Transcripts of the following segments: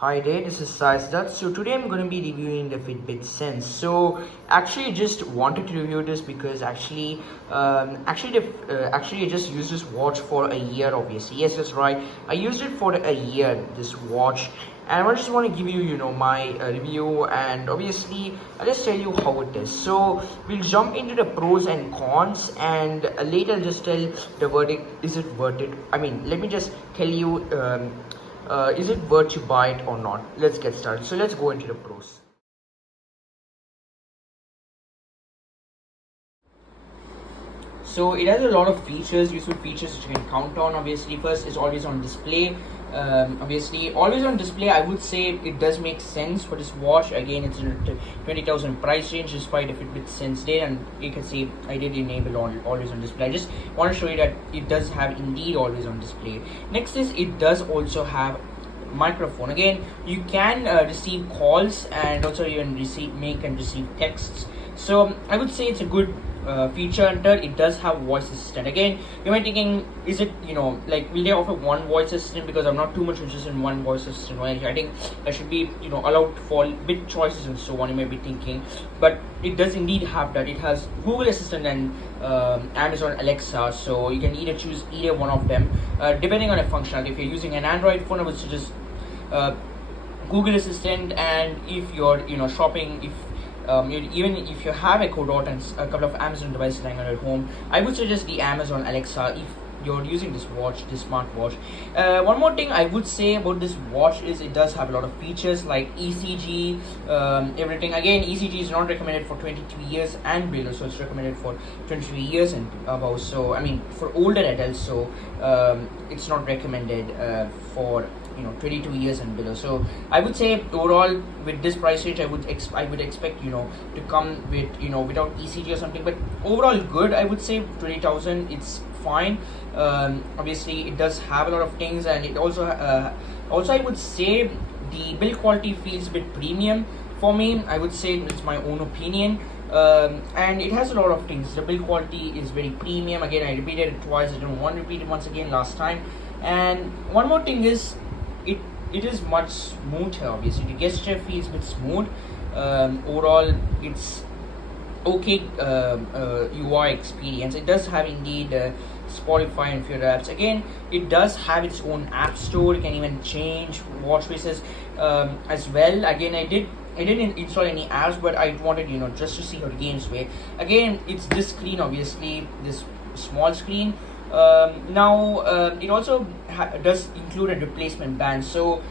Hi there, this is Saisdat. So today I'm going to be reviewing the Fitbit Sense. So actually, just wanted to review this because actually I just used this watch for a year. Obviously, yes, that's right. I used it for a year. This watch, and I just want to give you, my review, and obviously I'll just tell you how it is. So we'll jump into the pros and cons, and later I'll just tell the verdict. Is it worth it? I mean, let me just tell you. Is it worth to buy it or not? Let's get started. So let's go into the pros. So it has a lot of features, useful features which you can count on. Obviously, first is always on display. Obviously, always on display. I would say it does make sense for this watch. Again, it's in the 20,000 price range, despite the Fitbit Sense there, and you can see I did enable always on display. I just want to show you that it does have indeed always on display. Next is it does also have microphone. Again, you can receive calls, and also you can make and receive texts. So I would say it's a good feature. Under it does have voice assistant. Again, you might thinking, is it like, will they offer one voice assistant? Because I'm not too much interested in one voice assistant. Right? I think that should be allowed for bit choices and so on. You might be thinking, but it does indeed have that. It has Google Assistant and Amazon Alexa, so you can either choose either one of them depending on the functionality. If you're using an Android phone, I would suggest Google Assistant, and if you're shopping, if even if you have Echo Dot and a couple of Amazon devices lying on your home, I would suggest the Amazon Alexa if you're using this smartwatch. One more thing I would say about this watch is it does have a lot of features like ECG, everything. Again, ECG is not recommended for 23 years and below, so it's recommended for 23 years and above. So I mean, for older adults, so it's not recommended for 22 years and below. So I would say overall with this price range, I would expect to come with without ECG or something, but overall good. I would say 20,000, it's fine. Obviously it does have a lot of things, and it also I would say the build quality feels a bit premium for me. I would say it's my own opinion. And it has a lot of things. The build quality is very premium. Again, I repeated it twice. I don't want to repeat it once again last time. And one more thing is it is much smoother. Obviously the gesture feels a bit smooth. Overall it's okay. UI experience. It does have indeed Spotify and few apps. Again, it does have its own app store. You can even change watch faces as well. Again, I didn't install any apps, but I wanted just to see how the games were. Again, it's this screen, obviously this small screen. Now it also does include a replacement band, so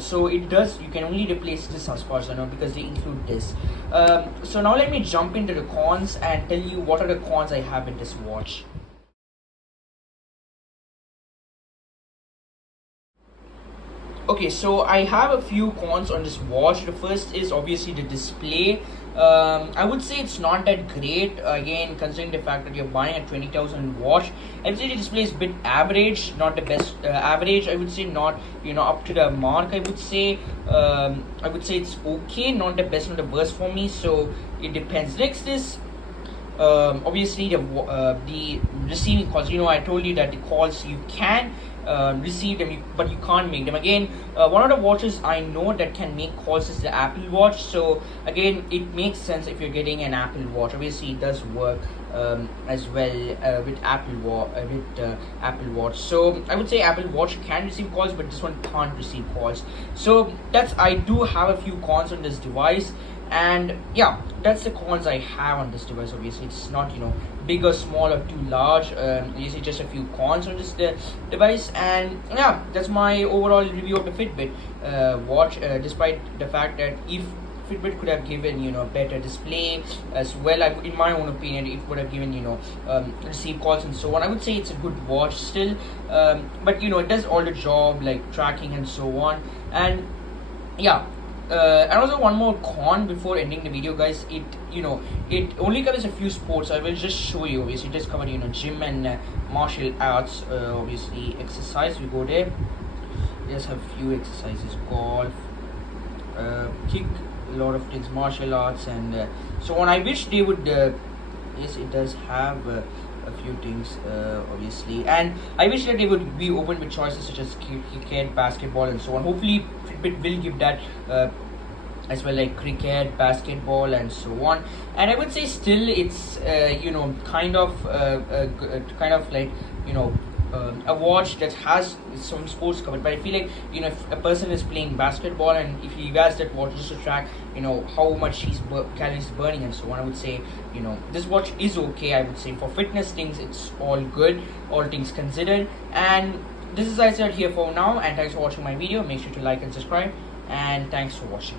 so it does, you can only replace this as far as I know, because they include this. So now let me jump into the cons and tell you what are the cons I have with this watch. Okay, so I have a few cons on this watch. The first is obviously the display. I would say it's not that great. Again, considering the fact that you're buying a 20,000 watch, I would say the display is a bit average, not the best. Average, I would say, not up to the mark. I would say it's okay, not the best, not the worst for me. So it depends. Next is obviously the receiving calls. I told you that the calls you can receive them, but you can't make them. Again, one of the watches I know that can make calls is the Apple Watch. So again, it makes sense if you're getting an Apple Watch. Obviously it does work as well with Apple Watch. So I would say Apple Watch can receive calls, but this one can't receive calls. So I do have a few cons on this device. And yeah, that's the cons I have on this device. Obviously it's not big or small or too large. Usually just a few cons on this device. And yeah, that's my overall review of the Fitbit watch, despite the fact that if Fitbit could have given better display as well, in my own opinion, it would have given receive calls and so on. I would say it's a good watch still, but it does all the job like tracking and so on. And yeah, and also one more con before ending the video, guys. It only covers a few sports. I will just show you. Obviously it does cover gym and martial arts. Obviously exercise, we go there. Just have few exercises: golf, kick, a lot of things, martial arts and so on. I wish they would yes, it does have a few things, obviously, and I wish that they would be open with choices such as cricket, basketball, and so on. Hopefully, Fitbit will give that. As well, like cricket, basketball, and so on. And I would say still it's kind of like a watch that has some sports covered. But I feel like if a person is playing basketball and if he wears that watch just to track how much his calories burning and so on, I would say this watch is okay. I would say for fitness things it's all good, all things considered. And this is I said here for now, and thanks for watching my video. Make sure to like and subscribe, and thanks for watching.